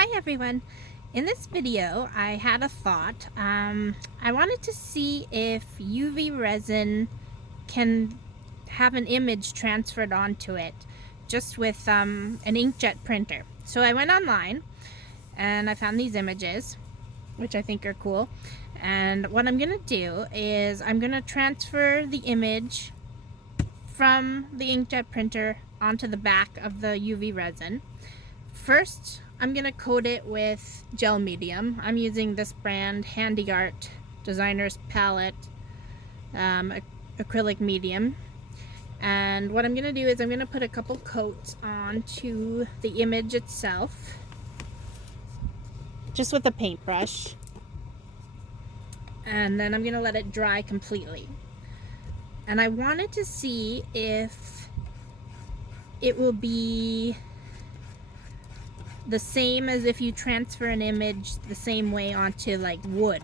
Hi everyone! In this video I had a thought. I wanted to see if UV resin can have an image transferred onto it just with an inkjet printer. So I went online and I found these images, which I think are cool. And what I'm going to do is I'm going to transfer the image from the inkjet printer onto the back of the UV resin. First, I'm going to coat it with gel medium. I'm using this brand, Handy Art Designer's Palette acrylic medium. And what I'm going to do is I'm going to put a couple coats onto the image itself, just with a paintbrush. And then I'm going to let it dry completely. And I wanted to see if it will be the same as if you transfer an image the same way onto like wood.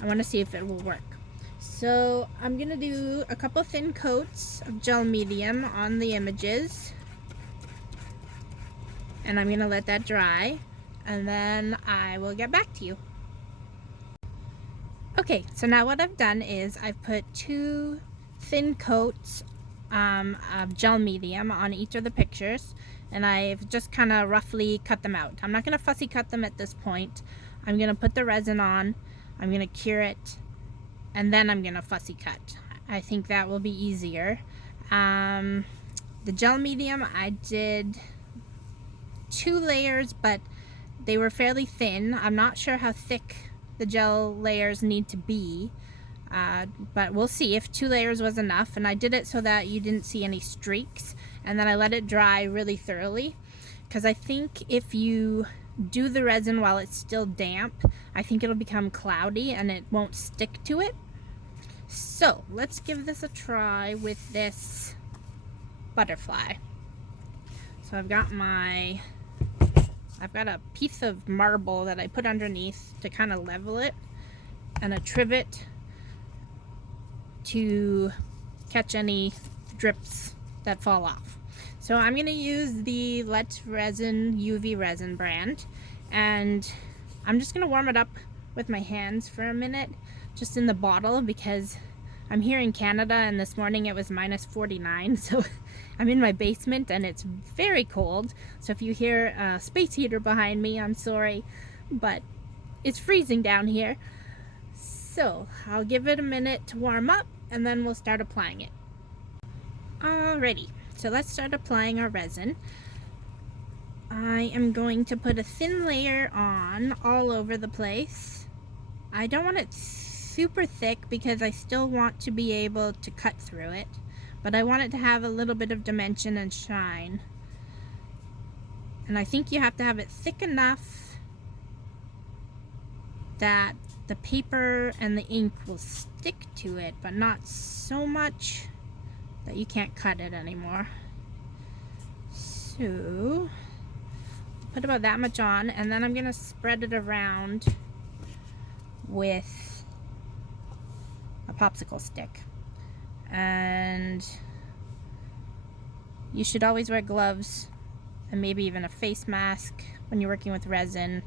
I want to see if it will work. So I'm gonna do a couple thin coats of gel medium on the images, and I'm gonna let that dry, and then I will get back to you. Okay, so now what I've done is I've put 2 thin coats of gel medium on each of the pictures, and I've just kind of roughly cut them out. I'm not going to fussy cut them at this point. I'm going to put the resin on, I'm going to cure it, and then I'm going to fussy cut. I think that will be easier. The gel medium, I did 2 layers, but they were fairly thin. I'm not sure how thick the gel layers need to be, but we'll see if 2 layers was enough. And I did it so that you didn't see any streaks, and then I let it dry really thoroughly, because I think if you do the resin while it's still damp, I think it'll become cloudy and it won't stick to it. So let's give this a try with this butterfly. So I've got a piece of marble that I put underneath to kind of level it, and a trivet to catch any drips that fall off. So I'm going to use the Let Resin UV resin brand, and I'm just going to warm it up with my hands for a minute just in the bottle, because I'm here in Canada and this morning it was -49, so I'm in my basement and it's very cold. So if you hear a space heater behind me, I'm sorry, but it's freezing down here. So I'll give it a minute to warm up and then we'll start applying it. Alrighty, so let's start applying our resin. I am going to put a thin layer on all over the place. I don't want it super thick because I still want to be able to cut through it, but I want it to have a little bit of dimension and shine. And I think you have to have it thick enough that the paper and the ink will stick to it, but not so much that you can't cut it anymore. So put about that much on, and then I'm gonna spread it around with a popsicle stick. And you should always wear gloves and maybe even a face mask when you're working with resin.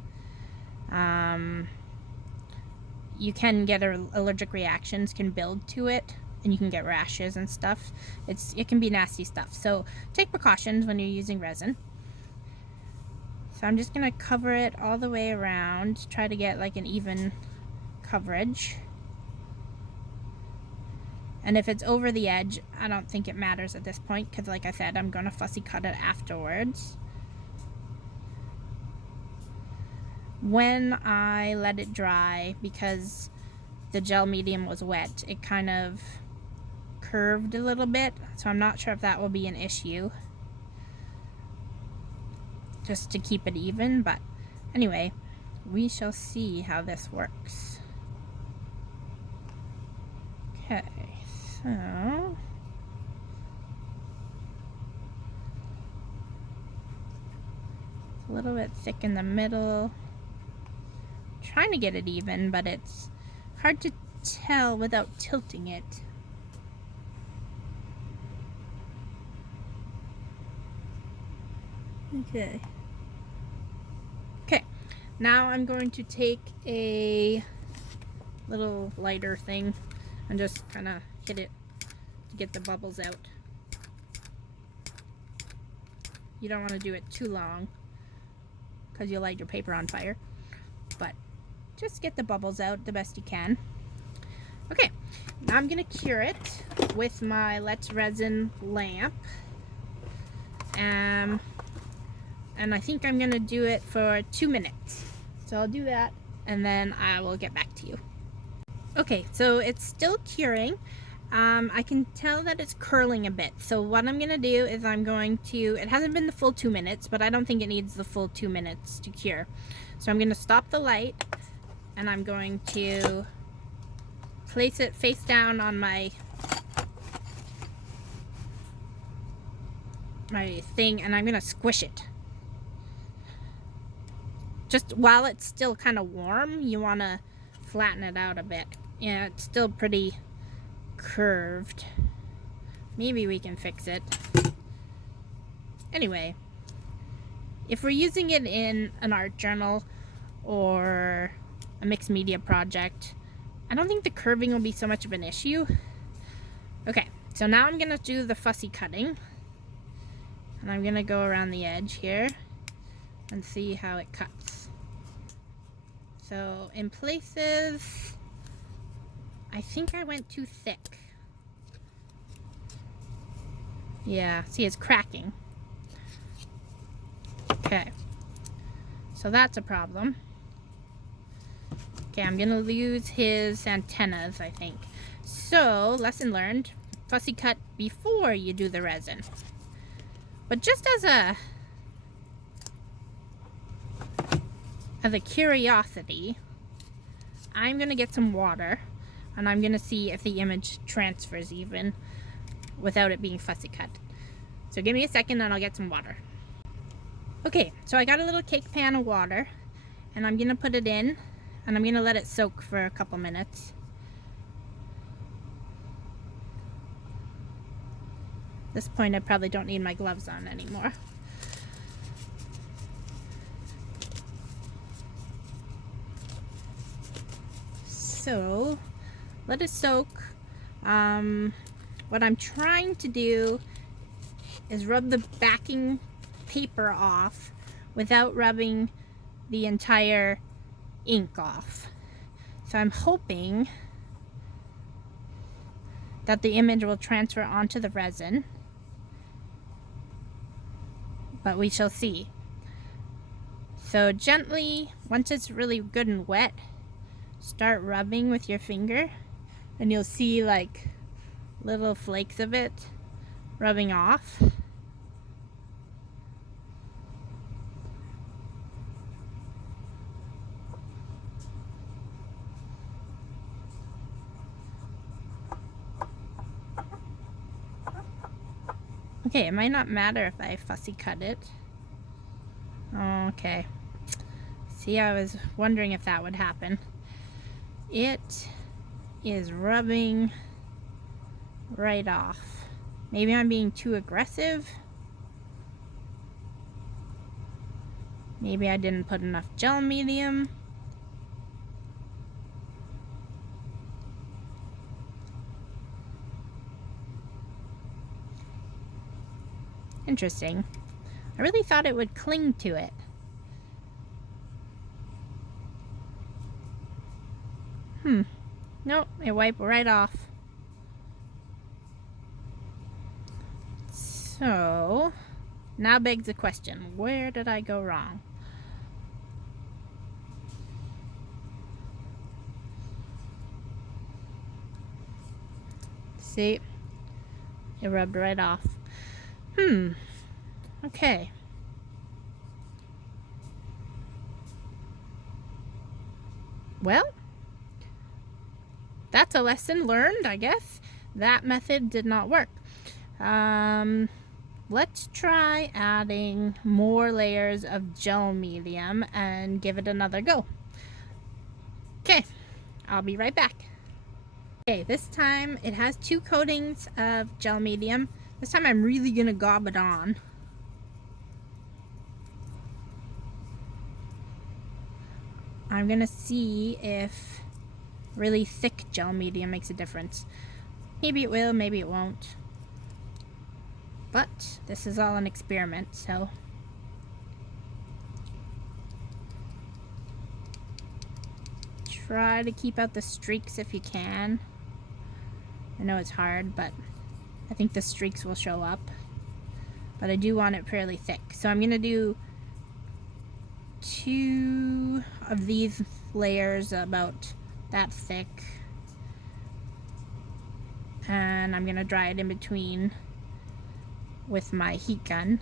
You can get allergic reactions, can build to it, and you can get rashes and stuff. It can be nasty stuff, so take precautions when you're using resin. So I'm just gonna cover it all the way around, try to get like an even coverage. And if it's over the edge, I don't think it matters at this point, because like I said, I'm gonna fussy cut it afterwards. When I let it dry, because the gel medium was wet, it kind of curved a little bit, so I'm not sure if that will be an issue, just to keep it even. But anyway, we shall see how this works. Okay, so it's a little bit thick in the middle. Trying to get it even, but it's hard to tell without tilting it. Okay. Okay, Now I'm going to take a little lighter thing and just kind of hit it to get the bubbles out. You don't want to do it too long because you'll light your paper on fire, but just get the bubbles out the best you can. Okay, now I'm going to cure it with my Let's Resin lamp. And I think I'm going to do it for 2 minutes. So I'll do that and then I will get back to you. Okay, so it's still curing. I can tell that it's curling a bit. So what I'm going to do is it hasn't been the full 2 minutes, but I don't think it needs the full 2 minutes to cure. So I'm going to stop the light and I'm going to place it face down on my thing, and I'm going to squish it. Just while it's still kind of warm, you want to flatten it out a bit. Yeah, it's still pretty curved. Maybe we can fix it. Anyway, if we're using it in an art journal or a mixed media project, I don't think the curving will be so much of an issue. Okay, so now I'm gonna do the fussy cutting, and I'm gonna go around the edge here and see how it cuts. So in places, I think I went too thick. Yeah, see, it's cracking. Okay, so that's a problem. Okay, I'm gonna use his antennas, I think. So, lesson learned, fussy cut before you do the resin. But just as a curiosity, I'm gonna get some water and I'm gonna see if the image transfers even without it being fussy cut. So give me a second and I'll get some water. Okay, so I got a little cake pan of water and I'm gonna put it in and I'm gonna let it soak for a couple minutes. At this point I probably don't need my gloves on anymore. So let it soak. What I'm trying to do is rub the backing paper off without rubbing the entire ink off. So I'm hoping that the image will transfer onto the resin, but we shall see. So gently, once it's really good and wet, start rubbing with your finger and you'll see like little flakes of it rubbing off. Okay, it might not matter if I fussy cut it. Okay. See, I was wondering if that would happen. It is rubbing right off. Maybe I'm being too aggressive. Maybe I didn't put enough gel medium. Interesting. I really thought it would cling to it. Nope, it wiped right off. So, now begs the question, where did I go wrong? See, it rubbed right off. Okay. Well, that's a lesson learned, I guess. That method did not work. Let's try adding more layers of gel medium and give it another go. Okay, I'll be right back. Okay, this time it has 2 coatings of gel medium. This time I'm really gonna gob it on. I'm gonna see if really thick gel medium makes a difference. Maybe it will, maybe it won't. But this is all an experiment, so try to keep out the streaks if you can. I know it's hard, but I think the streaks will show up. But I do want it fairly thick. So I'm gonna do 2 of these layers about that thick. And I'm gonna dry it in between with my heat gun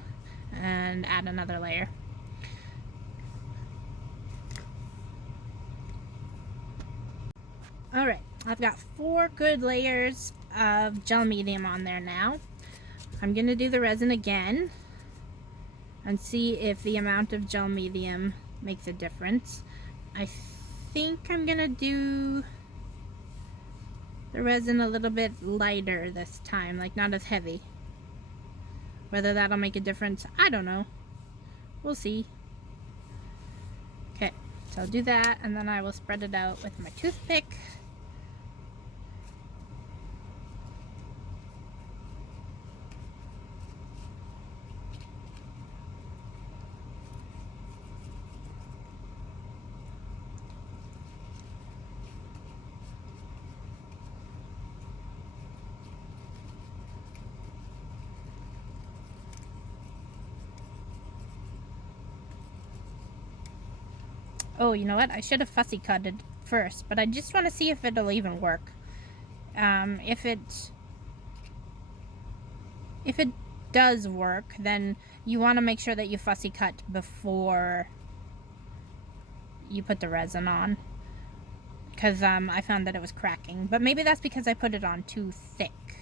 and add another layer. Alright, I've got 4 good layers of gel medium on there now. I'm gonna do the resin again and see if the amount of gel medium makes a difference. I think I'm gonna do the resin a little bit lighter this time, like not as heavy. Whether that'll make a difference, I don't know. We'll see. Okay, so I'll do that and then I will spread it out with my toothpick. Oh, you know what? I should have fussy cut it first, but I just want to see if it'll even work. If it does work, then you want to make sure that you fussy cut before you put the resin on, because I found that it was cracking. But maybe that's because I put it on too thick.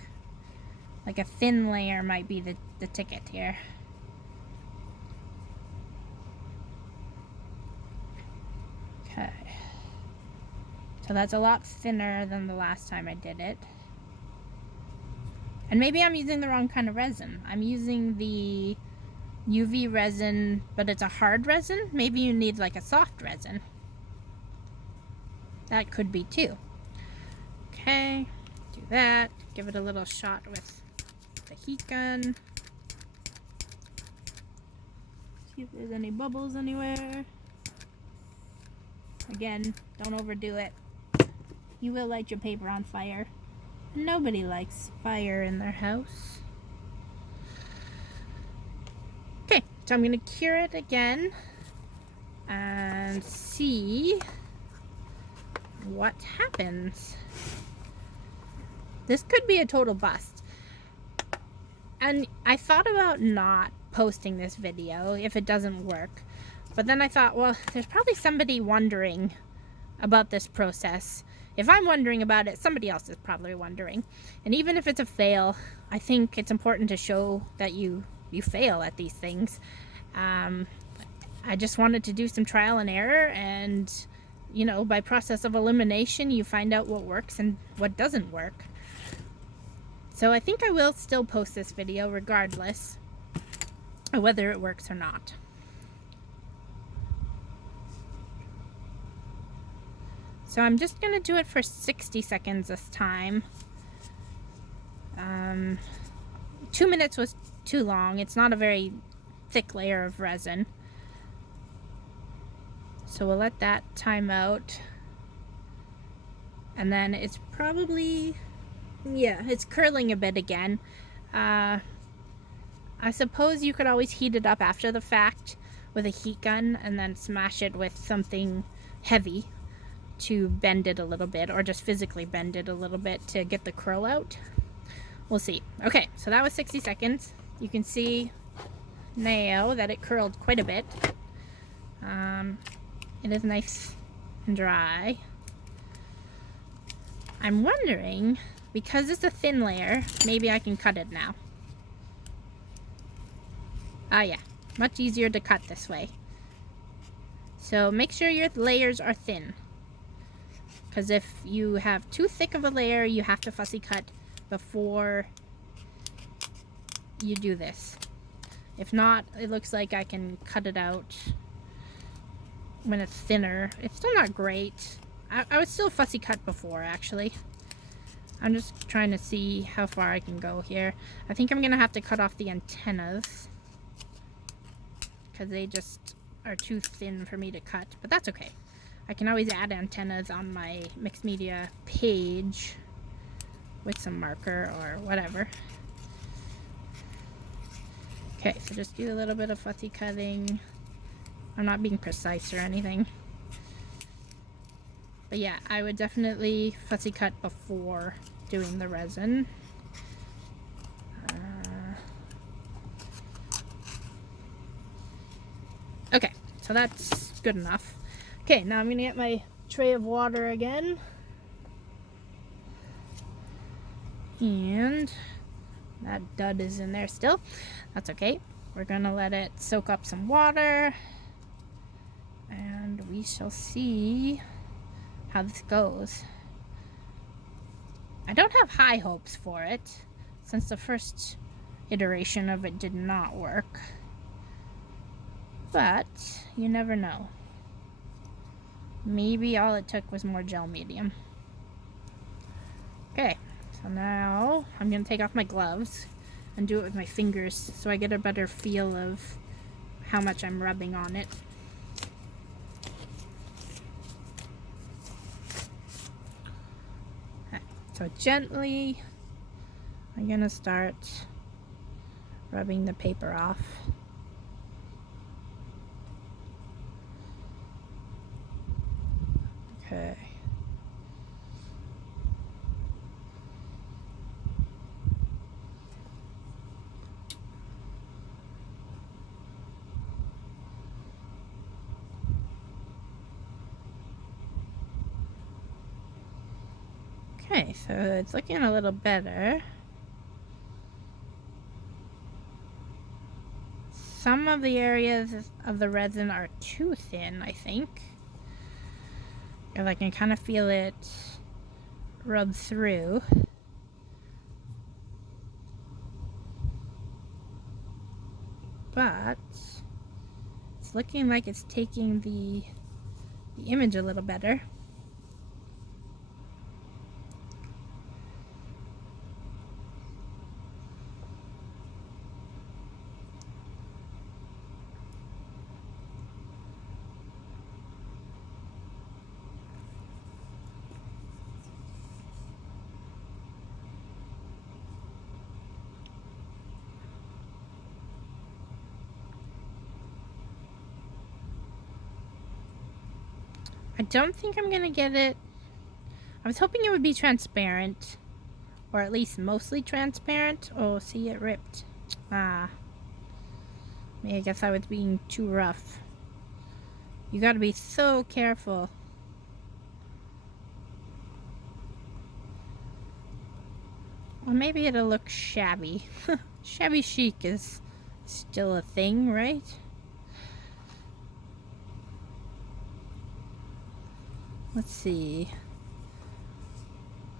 Like a thin layer might be the ticket here. Okay, so that's a lot thinner than the last time I did it. And maybe I'm using the wrong kind of resin. I'm using the UV resin, but it's a hard resin. Maybe you need like a soft resin. That could be too. Okay, do that. Give it a little shot with the heat gun. See if there's any bubbles anywhere. Again, don't overdo it. You will light your paper on fire. Nobody likes fire in their house. Okay, so I'm going to cure it again and see what happens. This could be a total bust. And I thought about not posting this video if it doesn't work. But then I thought, well, there's probably somebody wondering about this process. If I'm wondering about it, somebody else is probably wondering. And even if it's a fail, I think it's important to show that you fail at these things. I just wanted to do some trial and error, and you know, by process of elimination, you find out what works and what doesn't work. So I think I will still post this video regardless of whether it works or not. So I'm just going to do it for 60 seconds this time. 2 minutes was too long. It's not a very thick layer of resin. So we'll let that time out. And then it's probably, yeah, it's curling a bit again. I suppose you could always heat it up after the fact with a heat gun and then smash it with something heavy to bend it a little bit, or just physically bend it a little bit to get the curl out. We'll see. Okay, so that was 60 seconds. You can see now that it curled quite a bit. It is nice and dry. I'm wondering, because it's a thin layer, maybe I can cut it now. Ah yeah, much easier to cut this way. So make sure your layers are thin. Because if you have too thick of a layer, you have to fussy cut before you do this. If not, it looks like I can cut it out when it's thinner. It's still not great. I would still fussy cut before, actually. I'm just trying to see how far I can go here. I think I'm gonna have to cut off the antennas because they just are too thin for me to cut, but that's okay. I can always add antennas on my mixed media page with some marker or whatever. Okay, so just do a little bit of fussy cutting. I'm not being precise or anything. But yeah, I would definitely fussy cut before doing the resin. Okay, so that's good enough. Okay, now I'm gonna get my tray of water again. And that dud is in there still. That's okay. We're gonna let it soak up some water. And we shall see how this goes. I don't have high hopes for it, since the first iteration of it did not work. But you never know. Maybe all it took was more gel medium. Okay, so now I'm going to take off my gloves and do it with my fingers so I get a better feel of how much I'm rubbing on it. So gently, I'm going to start rubbing the paper off. Okay. Okay, so it's looking a little better. Some of the areas of the resin are too thin, I think. Because I can kind of feel it rub through. But it's looking like it's taking the image a little better. I don't think I'm gonna get it. I was hoping it would be transparent, or at least mostly transparent. Oh, see, it ripped. I guess I was being too rough. You gotta be so careful. Or maybe it'll look shabby. Shabby chic is still a thing, right? Let's see.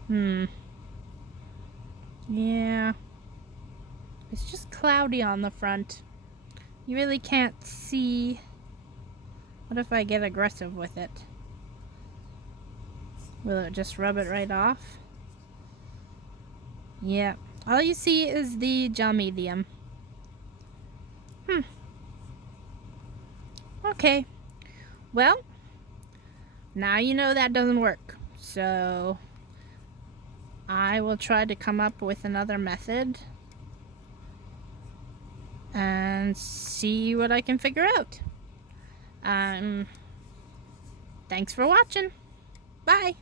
Yeah. It's just cloudy on the front. You really can't see. What if I get aggressive with it? Will it just rub it right off? Yeah. All you see is the gel medium. Okay. Well, now you know that doesn't work. So I will try to come up with another method and see what I can figure out. Thanks for watching. Bye.